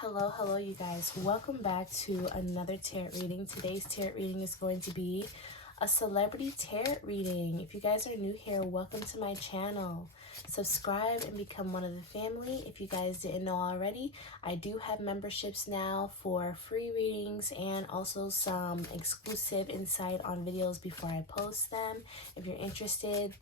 Hello, you guys. Welcome back to another tarot reading. Today's tarot reading is going to be a celebrity tarot reading. If you guys are new here, welcome to my channel. Subscribe and become one of the family. If you guys didn't know already, I do have memberships now for free readings and also some exclusive insight on videos before I post them. If you're interested,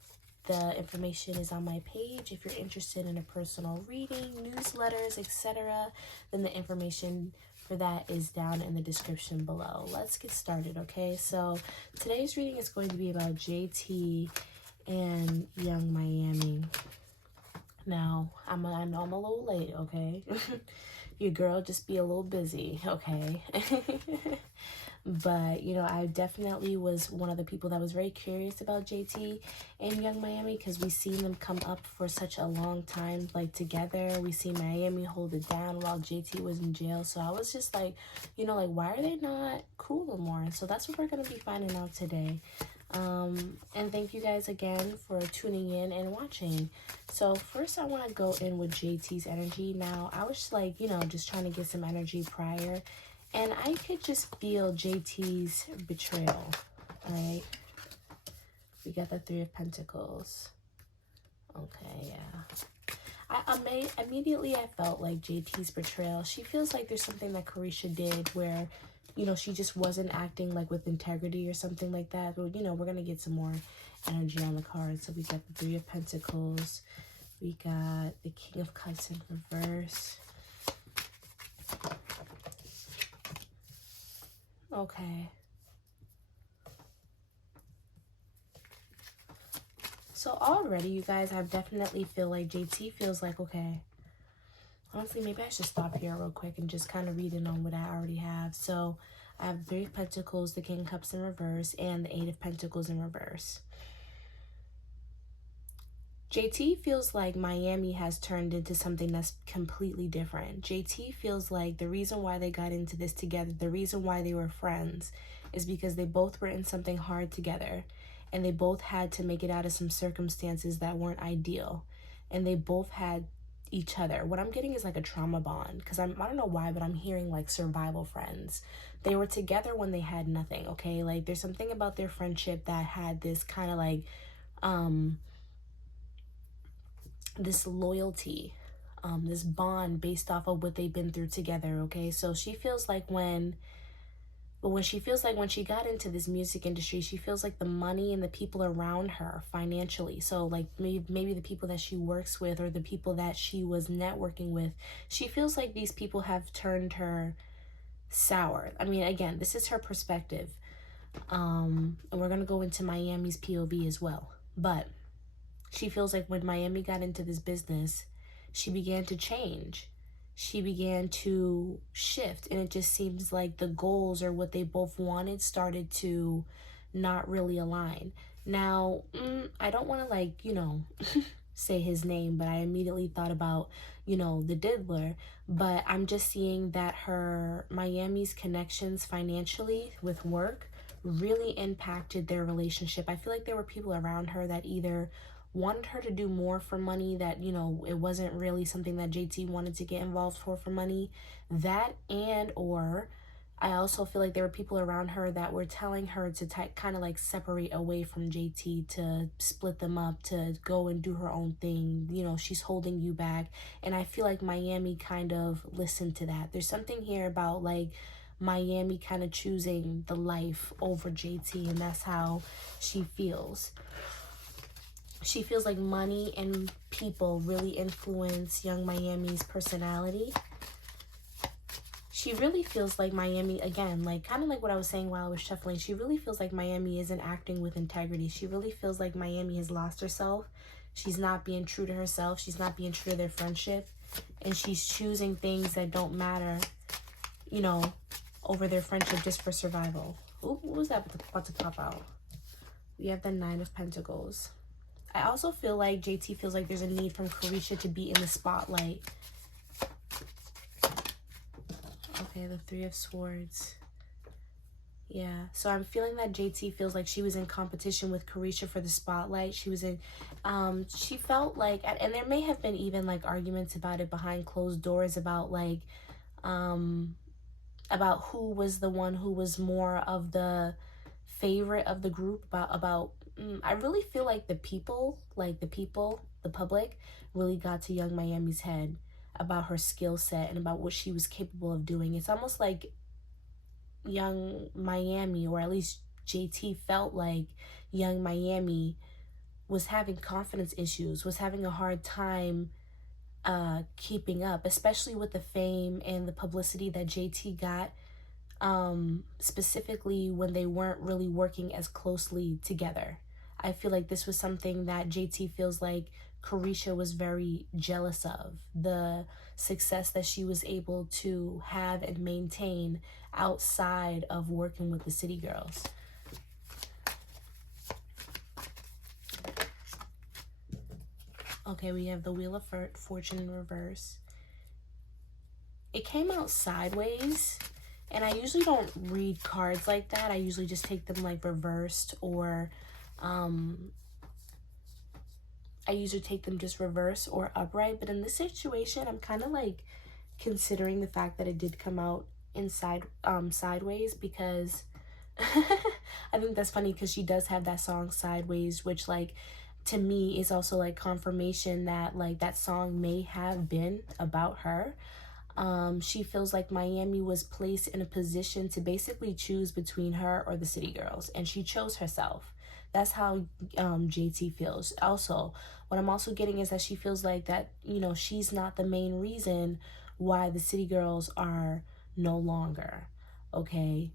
the information is on my page. If you're interested in a personal reading, newsletters, etc., then the information for that is down in the description below. Let's get started, okay? So today's reading is going to be about JT and Young Miami. Now, I know I'm a little late, okay? Your girl just be a little busy, okay? But, you know, I definitely was one of the people that was very curious about JT and Young Miami because we seen them come up for such a long time, like, together. We see Miami hold it down while JT was in jail. So I was just like, you know, like, why are they not cool no more? So that's what we're going to be finding out today. And thank you guys again for tuning in and watching. So first I want to go in with JT's energy. Now, I was like, you know, just trying to get some energy prior. And I could just feel JT's betrayal, all right? We got the Three of Pentacles. Okay, yeah. Immediately I felt like JT's betrayal. She feels like there's something that Carisha did where, you know, she just wasn't acting like with integrity or something like that. But, you know, we're going to get some more energy on the card. So we got the Three of Pentacles. We got the King of Cups in reverse. Okay. So already, you guys, I definitely feel like JT feels like, okay, honestly, maybe I should stop here real quick and just kind of read in on what I already have. So I have Three of Pentacles, the King of Cups in reverse, and the Eight of Pentacles in reverse. JT feels like Miami has turned into something that's completely different. JT feels like the reason why they got into this together, the reason why they were friends, is because they both were in something hard together. And they both had to make it out of some circumstances that weren't ideal. And they both had each other. What I'm getting is like a trauma bond. Because I don't know why, but I'm hearing like survival friends. They were together when they had nothing, okay? Like there's something about their friendship that had this kind of like, this loyalty, this bond based off of what they've been through together, okay? So she feels like when she got into this music industry, she feels like the money and the people around her financially, so like maybe the people that she works with or the people that she was networking with, she feels like these people have turned her sour. I mean, again, this is her perspective. And we're going to go into Miami's POV as well. But she feels like when Miami got into this business, she began to change. She began to shift. And it just seems like the goals or what they both wanted started to not really align. Now, I don't want to like, you know, say his name, but I immediately thought about, you know, the diddler. But I'm just seeing that Miami's connections financially with work really impacted their relationship. I feel like there were people around her that either wanted her to do more for money, that, you know, it wasn't really something that JT wanted to get involved for money, that, and or I also feel like there were people around her that were telling her to kind of like separate away from JT, to split them up, to go and do her own thing. You know, she's holding you back. And I feel like Miami kind of listened to that. There's something here about like Miami kind of choosing the life over JT, and that's how she feels. She feels like money and people really influence Young Miami's personality. She really feels like Miami, again, like kind of like what I was saying while I was shuffling, she really feels like Miami isn't acting with integrity. She really feels like Miami has lost herself. She's not being true to herself. She's not being true to their friendship. And she's choosing things that don't matter, you know, over their friendship just for survival. Ooh, what was that about to pop out? We have the Nine of Pentacles. I also feel like JT feels like there's a need from Carisha to be in the spotlight. Okay, the Three of Swords. Yeah, so I'm feeling that JT feels like she was in competition with Carisha for the spotlight. She was in, she felt like, and there may have been even like arguments about it behind closed doors about like, about who was the one who was more of the favorite of the group, about I really feel like the public really got to Young Miami's head about her skill set and about what she was capable of doing. It's almost like Young Miami, or at least JT, felt like Young Miami was having confidence issues, was having a hard time keeping up, especially with the fame and the publicity that JT got, specifically when they weren't really working as closely together. I feel like this was something that JT feels like Carisha was very jealous of, the success that she was able to have and maintain outside of working with the City Girls. Okay, we have the Wheel of Fortune in reverse. It came out sideways, and I usually don't read cards like that. I usually just take them like reversed, or I usually take them just reverse or upright. But in this situation, I'm kind of like considering the fact that it did come out sideways, because I think that's funny, because she does have that song Sideways, which like to me is also like confirmation that like that song may have been about her. She feels like Miami was placed in a position to basically choose between her or the City Girls, and she chose herself. That's how JT feels. Also, what I'm also getting is that she feels like that, you know, she's not the main reason why the City Girls are no longer. Okay?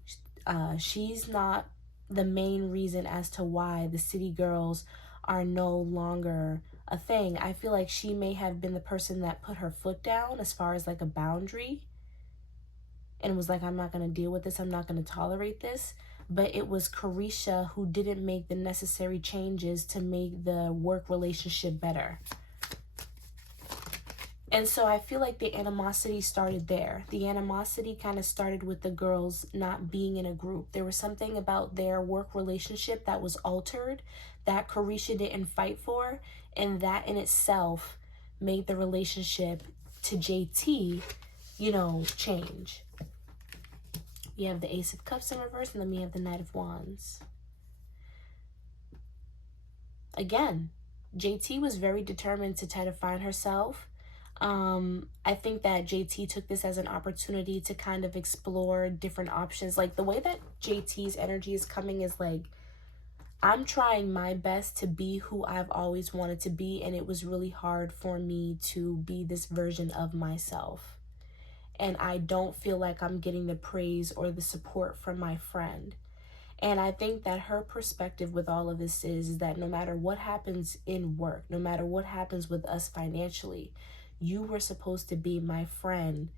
She's not the main reason as to why the City Girls are no longer a thing. I feel like she may have been the person that put her foot down as far as like a boundary, and was like, I'm not going to deal with this, I'm not going to tolerate this. But it was Carisha who didn't make the necessary changes to make the work relationship better. And so I feel like the animosity started there. The animosity kind of started with the girls not being in a group. There was something about their work relationship that was altered, that Carisha didn't fight for, and that in itself made the relationship to JT, you know, change. We have the Ace of Cups in reverse, and then we have the Knight of Wands. Again, JT was very determined to try to find herself. I think that JT took this as an opportunity to kind of explore different options. Like the way that JT's energy is coming is like, I'm trying my best to be who I've always wanted to be, and it was really hard for me to be this version of myself. And I don't feel like I'm getting the praise or the support from my friend. And I think that her perspective with all of this is that no matter what happens in work, no matter what happens with us financially, you were supposed to be my friend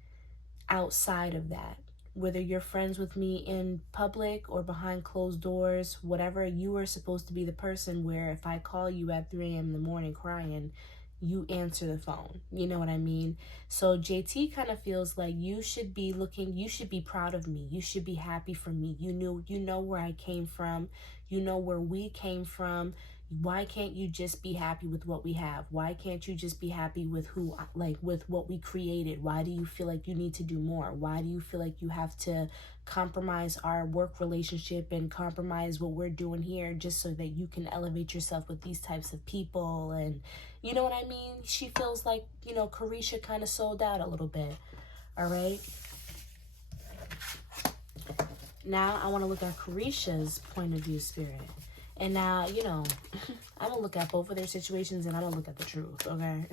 outside of that. Whether you're friends with me in public or behind closed doors, whatever, you were supposed to be the person where if I call you at 3 a.m. in the morning crying, you answer the phone. You know what I mean? So JT kind of feels like you should be proud of me. You should be happy for me. You know where I came from. You know where we came from. Why can't you just be happy with what we have? Why can't you just be happy with with what we created? Why do you feel like you need to do more? Why do you feel like you have to compromise our work relationship and compromise what we're doing here just so that you can elevate yourself with these types of people? And you know what I mean? She feels like, you know, Carisha kind of sold out a little bit. All right. Now I want to look at Carisha's point of view, Spirit. And now, you know, I'm going to look at both of their situations and I'm going to look at the truth, okay?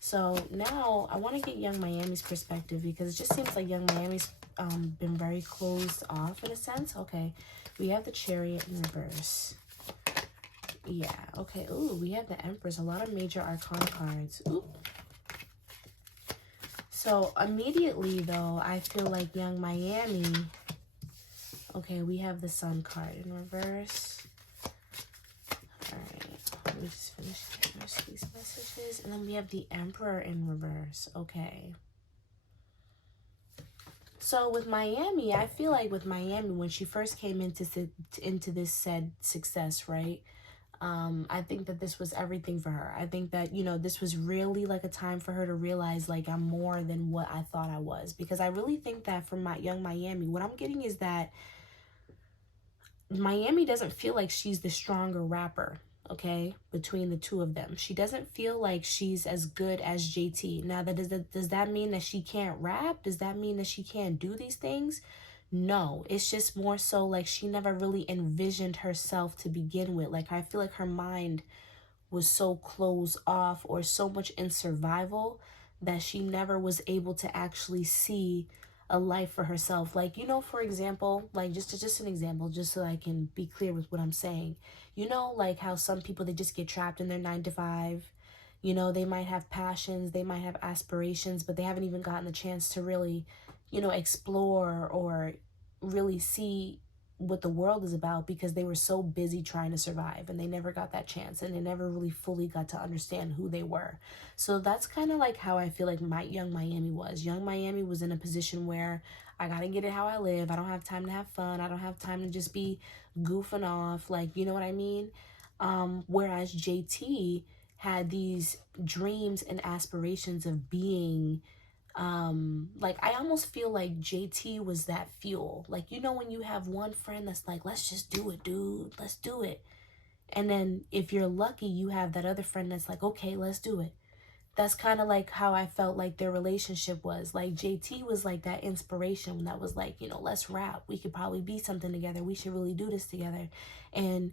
So now I want to get Young Miami's perspective, because it just seems like Young Miami's been very closed off in a sense. Okay, we have the Chariot in reverse. Yeah, okay. Ooh, we have the Empress. A lot of major arcana cards. Ooh. So immediately, though, I feel like Young Miami... Okay, we have the Sun card in reverse. Alright, let me just finish these messages. And then we have the Emperor in reverse. Okay. So with Miami, I feel like with Miami, when she first came into this said success, right? I think that this was everything for her. I think that, you know, this was really like a time for her to realize like I'm more than what I thought I was. Because I really think that from my Young Miami, what I'm getting is that Miami doesn't feel like she's the stronger rapper, okay, between the two of them. She doesn't feel like she's as good as JT. Now, does that mean that she can't rap? Does that mean that she can't do these things? No, it's just more so like she never really envisioned herself to begin with. Like, I feel like her mind was so closed off or so much in survival that she never was able to actually see a life for herself. Like, you know, for example, like just an example, just so I can be clear with what I'm saying. You know, like how some people, they just get trapped in their 9 to 5. You know, they might have passions, they might have aspirations, but they haven't even gotten the chance to really, you know, explore or really see what the world is about because they were so busy trying to survive, and they never got that chance, and they never really fully got to understand who they were. So that's kind of like how I feel like my Young Miami was. Young Miami was in a position where I gotta get it how I live. I don't have time to have fun. I don't have time to just be goofing off. Like, you know what I mean? Whereas JT had these dreams and aspirations of being, like, I almost feel like JT was that fuel. Like, you know, when you have one friend that's like, let's just do it, dude, let's do it. And then if you're lucky, you have that other friend that's like, okay, let's do it. That's kind of like how I felt like their relationship was. Like, JT was like that inspiration that was like, you know, let's rap, we could probably be something together, we should really do this together. And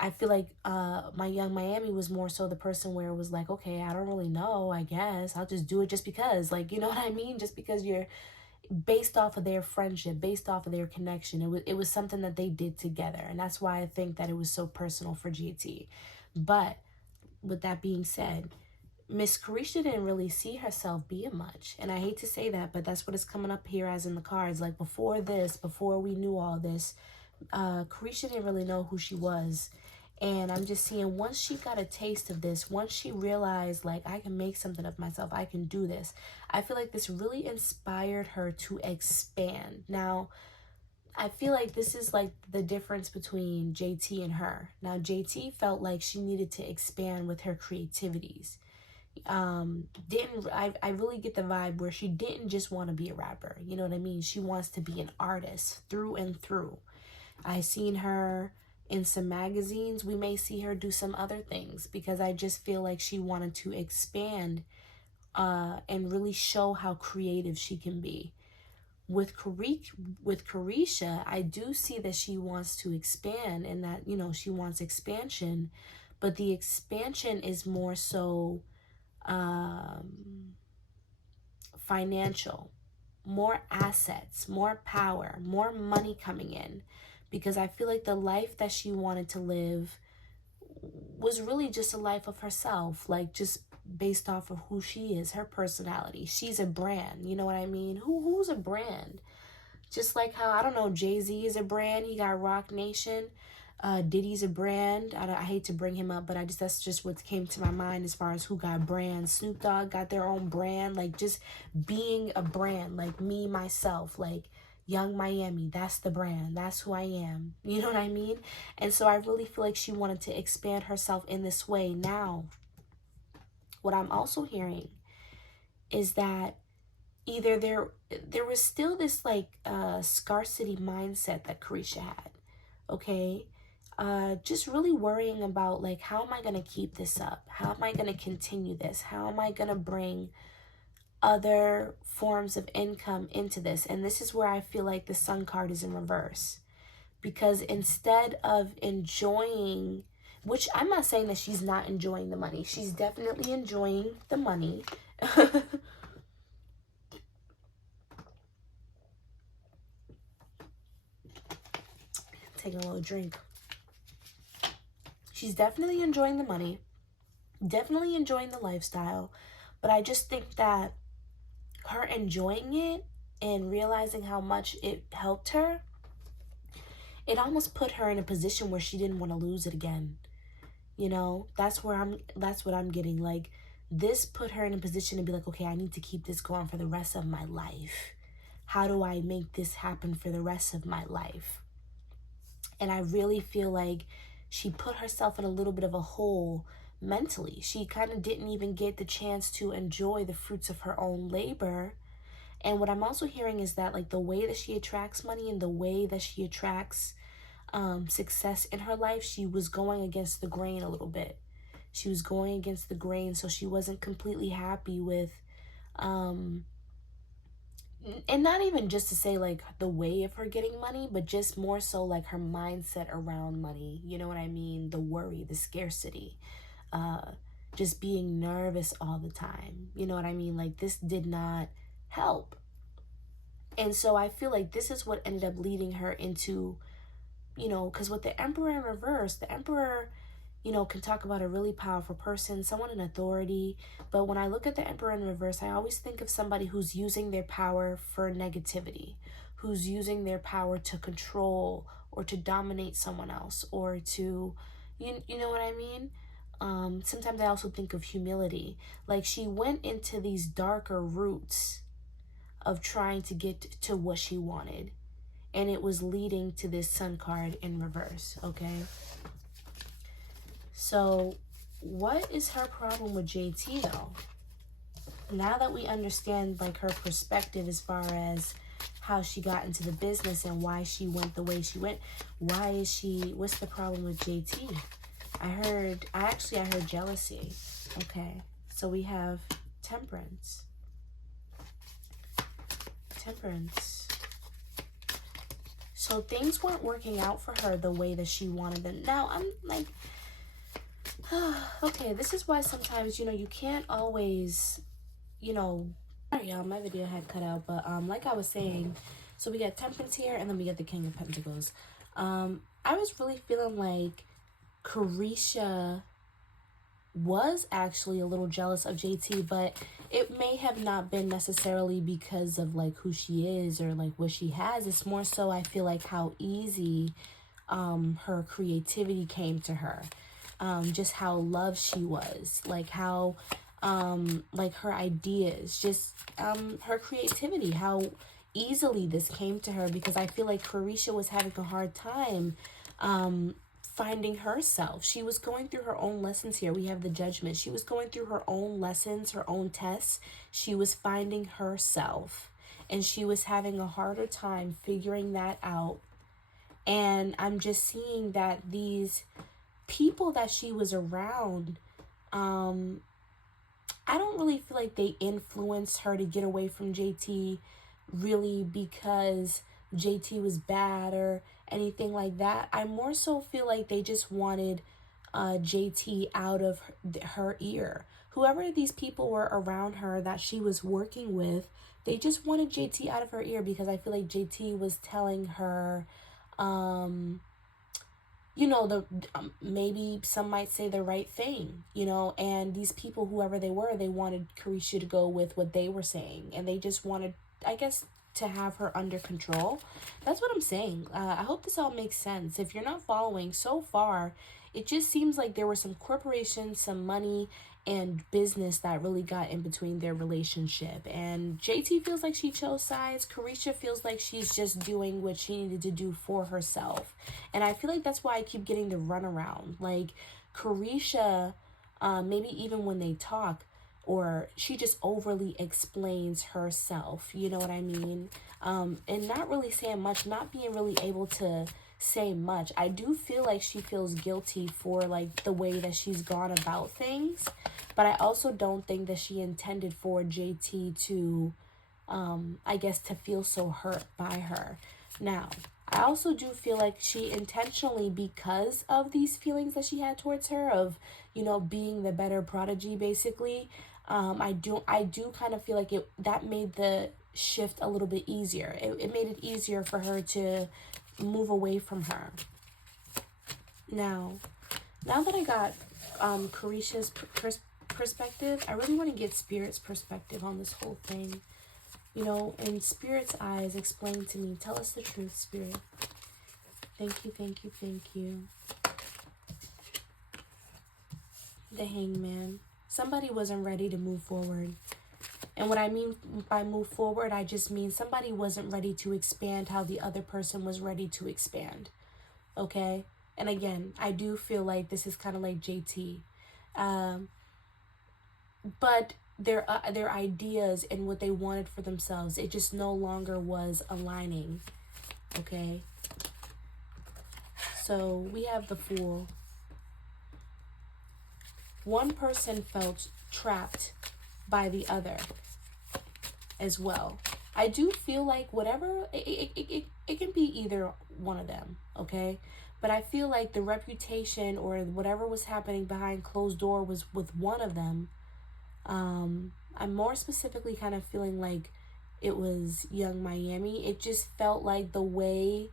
I feel like my Young Miami was more so the person where it was like, okay, I don't really know, I guess I'll just do it just because, like, you know what I mean? Just because you're based off of their friendship, based off of their connection. It was something that they did together. And that's why I think that it was so personal for JT. But with that being said, Miss Carisha didn't really see herself being much. And I hate to say that, but that's what it's coming up here as in the cards. Like, before this, before we knew all this, Carisha didn't really know who she was. And I'm just seeing, once she got a taste of this, once she realized, like, I can make something of myself, I can do this, I feel like this really inspired her to expand. Now, I feel like this is like the difference between JT and her. Now, JT felt like she needed to expand with her creativities. Didn't I really get the vibe where she didn't just want to be a rapper. You know what I mean? She wants to be an artist through and through. I seen her in some magazines. We may see her do some other things because I just feel like she wanted to expand and really show how creative she can be. With Carisha, I do see that she wants to expand and that, you know, she wants expansion, but the expansion is more so financial, more assets, more power, more money coming in, because I feel like the life that she wanted to live was really just a life of herself, like just based off of who she is, her personality. She's a brand, you know what I mean? Who's a brand? Just like how, I don't know, Jay-Z is a brand. He got Rock Nation. Diddy's a brand. I hate to bring him up, but that's just what came to my mind as far as who got brands. Snoop Dogg got their own brand. Like, just being a brand. Like, me, myself. Like, Young Miami, that's the brand. That's who I am. You know what I mean? And so I really feel like she wanted to expand herself in this way. Now, what I'm also hearing is that either there was still this like scarcity mindset that Carisha had, okay? Just really worrying about, like, how am I going to keep this up? How am I going to continue this? How am I going to bring other forms of income into this? And this is where I feel like the Sun card is in reverse. Because instead of enjoying, which I'm not saying that she's not enjoying the money. She's definitely enjoying the money. Taking a little drink. She's definitely enjoying the money, definitely enjoying the lifestyle, but I just think that her enjoying it and realizing how much it helped her, it almost put her in a position where she didn't want to lose it again. You know, that's what I'm getting. Like, this put her in a position to be like, okay, I need to keep this going for the rest of my life. How do I make this happen for the rest of my life? And I really feel like she put herself in a little bit of a hole mentally. She kind of didn't even get the chance to enjoy the fruits of her own labor. And what I'm also hearing is that, like, the way that she attracts money and the way that she attracts success in her life, she was going against the grain a little bit. She was going against the grain, so she wasn't completely happy with, and not even just to say like the way of her getting money, but just more so like her mindset around money. You know what I mean? The worry, the scarcity, just being nervous all the time. You know what I mean? Like, this did not help. And so I feel like this is what ended up leading her into, because with the Emperor in reverse, the Emperor, can talk about a really powerful person, someone in authority. But when I look at the Emperor in reverse, I always think of somebody who's using their power for negativity, who's using their power to control or to dominate someone else, or to, you know what I mean? Sometimes I also think of humility. Like, she went into these darker roots of trying to get to what she wanted. And it was leading to this Sun card in reverse, okay? So what is her problem with JT though? Now that we understand like her perspective as far as how she got into the business and why she went the way she went, what's the problem with JT? I heard jealousy. Okay, so we have temperance. So things weren't working out for her the way that she wanted them. Now I'm like, okay, this is why sometimes, you can't always, sorry y'all, my video had cut out, but like I was saying, so we got temperance here, and then we get the King of Pentacles. I was really feeling like Carisha was actually a little jealous of JT, but it may have not been necessarily because of like who she is or like what she has. It's more so I feel like how easy her creativity came to her, just how loved she was, like how like her ideas, just her creativity, how easily this came to her, because I feel like Carisha was having a hard time finding herself. She was going through her own lessons here. We have the Judgment. She was going through her own lessons, her own tests. She was finding herself, and she was having a harder time figuring that out. And I'm just seeing that these people that she was around, I don't really feel like they influenced her to get away from JT really because JT was bad or anything like that. I more so feel like they just wanted JT out of her ear. Whoever these people were around her that she was working with, they just wanted JT out of her ear, because I feel like JT was telling her, maybe some might say the right thing, and these people, whoever they were, they wanted Carisha to go with what they were saying, and they just wanted, I guess, to have her under control. That's what I'm saying. I hope this all makes sense. If you're not following so far, it just seems like there were some corporations, some money, and business that really got in between their relationship. And JT feels like she chose sides. Carisha feels like she's just doing what she needed to do for herself. And I feel like that's why I keep getting the runaround. Like, Carisha, maybe even when they talk, or she just overly explains herself, you know what I mean? And not really saying much, not being really able to say much. I do feel like she feels guilty for like the way that she's gone about things, but I also don't think that she intended for JT to, I guess, to feel so hurt by her. Now, I also do feel like she intentionally, because of these feelings that she had towards her of, being the better prodigy, basically, I do kind of feel like that made the shift a little bit easier. It made it easier for her to move away from her. Now that I got Carisha's perspective, I really want to get Spirit's perspective on this whole thing. In Spirit's eyes, explain to me. Tell us the truth, Spirit. Thank you, thank you, thank you. The Hangman. Somebody wasn't ready to move forward. And what I mean by move forward, I just mean somebody wasn't ready to expand how the other person was ready to expand. Okay? And again, I do feel like this is kind of like JT. Um, but their ideas and what they wanted for themselves, it just no longer was aligning. Okay. So we have the Fool. One person felt trapped by the other as well. I do feel like whatever, it can be either one of them, okay? But I feel like the reputation or whatever was happening behind closed door was with one of them. I'm more specifically kind of feeling like it was Young Miami. It just felt like the way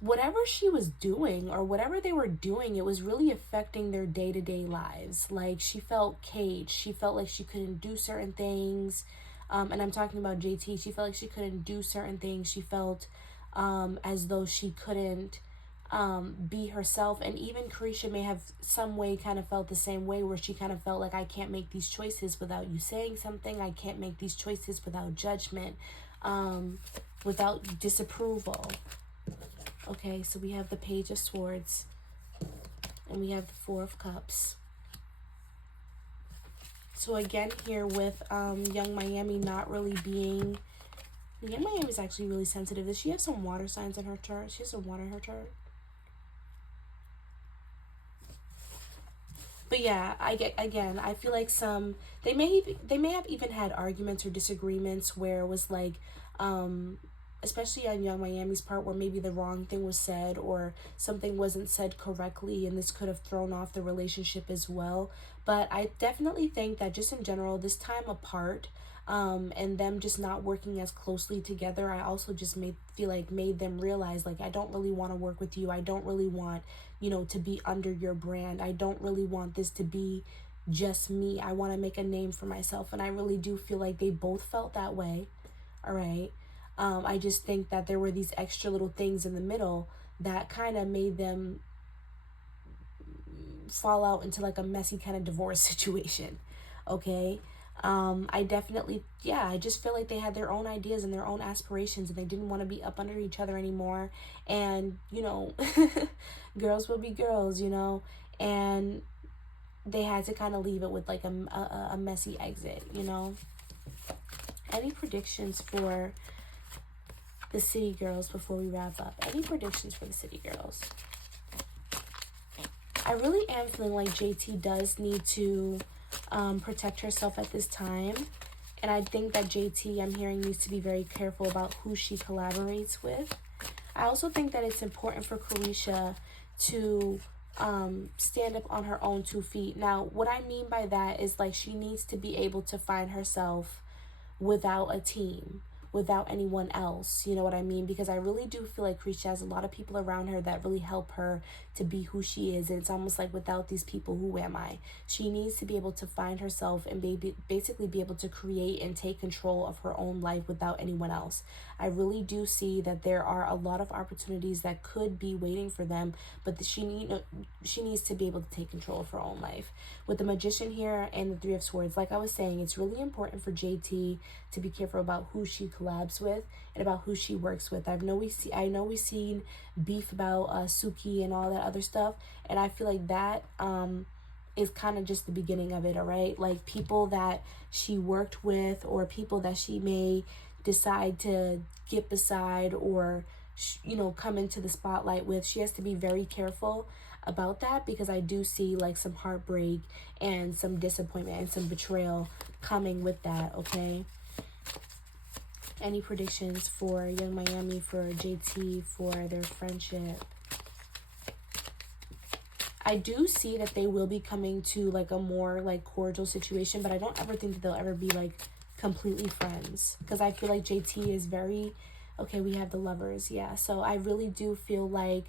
whatever she was doing or whatever they were doing, it was really affecting their day-to-day lives. Like, she felt caged. She felt like she couldn't do certain things. And I'm talking about JT. She felt like she couldn't do certain things. She felt as though she couldn't be herself. And even Carisha may have some way kind of felt the same way, where she kind of felt like, I can't make these choices without you saying something. I can't make these choices without judgment, without disapproval. Okay, so we have the Page of Swords and we have the Four of Cups. So again, here with Young Miami not really being... Young Miami is actually really sensitive. Does she have some water signs in her chart? She has some water in her chart. But yeah, I feel like they may have even had arguments or disagreements where it was like, especially on Young Miami's part, where maybe the wrong thing was said or something wasn't said correctly, and this could have thrown off the relationship as well. But I definitely think that just in general, this time apart, and them just not working as closely together, I also just made them realize, like, I don't really want to work with you. I don't really want, to be under your brand. I don't really want this to be just me. I want to make a name for myself. And I really do feel like they both felt that way. All right. I just think that there were these extra little things in the middle that kind of made them fall out into like a messy kind of divorce situation. Okay. I just feel like they had their own ideas and their own aspirations, and they didn't want to be up under each other anymore. And, girls will be girls, and they had to kind of leave it with like a messy exit, Any predictions for the City Girls before we wrap up? Any predictions for the City Girls? I really am feeling like JT does need to protect herself at this time. And I think that JT, I'm hearing, needs to be very careful about who she collaborates with. I also think that it's important for Carisha to stand up on her own 2 feet. Now, what I mean by that is, like, she needs to be able to find herself without a team, without anyone else, you know what I mean? Because I really do feel like Carisha has a lot of people around her that really help her to be who she is, and it's almost like, without these people, who am I? She needs to be able to find herself and basically be able to create and take control of her own life without anyone else. I really do see that there are a lot of opportunities that could be waiting for them, but she needs to be able to take control of her own life. With the Magician here and the Three of Swords, like I was saying, it's really important for JT to be careful about who she collabs with and about who she works with. I know we've seen beef about Suki and all that other stuff, and I feel like that is kind of just the beginning of it. All right, like, people that she worked with or people that she may decide to get beside or come into the spotlight with, she has to be very careful about that, because I do see like some heartbreak and some disappointment and some betrayal coming with that. Okay, any predictions for Young Miami, for JT, for their friendship? I do see that they will be coming to like a more like cordial situation, but I don't ever think that they'll ever be like completely friends, because I feel like JT is very... Okay, we have the Lovers. Yeah, so I really do feel like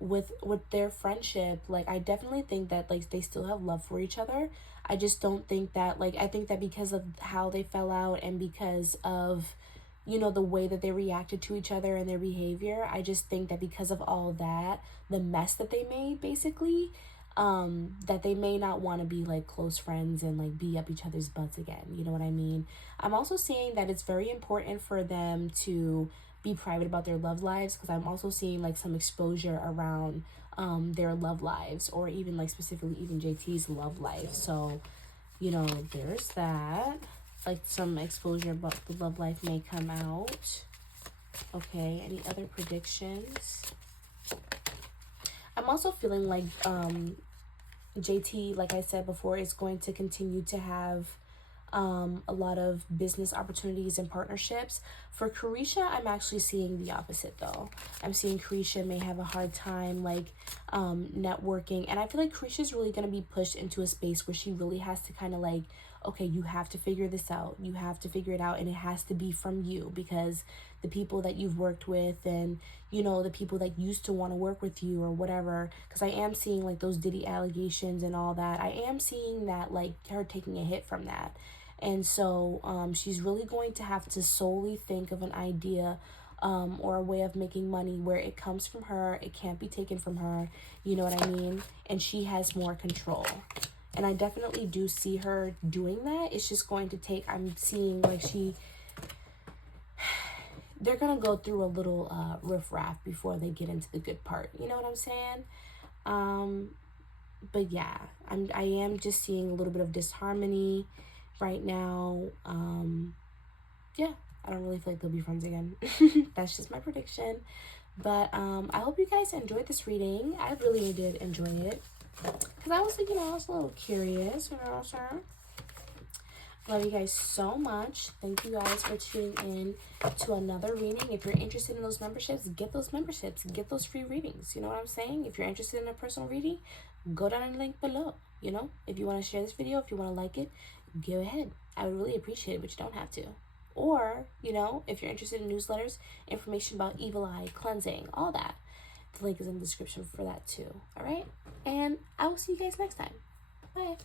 with their friendship, like, I definitely think that like they still have love for each other. I just don't think that, like, I think that because of how they fell out and because of the way that they reacted to each other and their behavior, I just think that because of all that, the mess that they made, basically, that they may not want to be like close friends and like be up each other's butts again. You know what I mean? I'm also seeing that it's very important for them to be private about their love lives, because I'm also seeing like some exposure around their love lives, or even like specifically even JT's love life. So, you know, there's that. Like some exposure about the love life may come out. Okay, any other predictions? I'm also feeling like JT, like I said before, is going to continue to have a lot of business opportunities and partnerships. For Carisha, I'm actually seeing the opposite though. I'm seeing Carisha may have a hard time like networking, and I feel like Carisha is really going to be pushed into a space where she really has to kind of like, okay, you have to figure this out, you have to figure it out, and it has to be from you, because the people that you've worked with, and you know, the people that used to want to work with you or whatever, because I am seeing like those Diddy allegations and all that. I am seeing that, like her taking a hit from that. And so she's really going to have to solely think of an idea or a way of making money where it comes from her, it can't be taken from her, you know what I mean? And she has more control. And I definitely do see her doing that. It's just going to take, I'm seeing like they're going to go through a little riffraff before they get into the good part. You know what I'm saying? But yeah, I am just seeing a little bit of disharmony right now. Yeah, I don't really feel like they'll be friends again. That's just my prediction. But I hope you guys enjoyed this reading. I really did enjoy it, because I was, you know, I was a little curious, you know what I'm saying? Love you guys so much. Thank you guys for tuning in to another reading. If you're interested in those memberships, get those memberships. Get those free readings. You know what I'm saying? If you're interested in a personal reading, go down in the link below. You know, if you want to share this video, if you want to like it, go ahead. I would really appreciate it, but you don't have to. Or, you know, if you're interested in newsletters, information about evil eye, cleansing, all that, the link is in the description for that too. All right? And I will see you guys next time. Bye.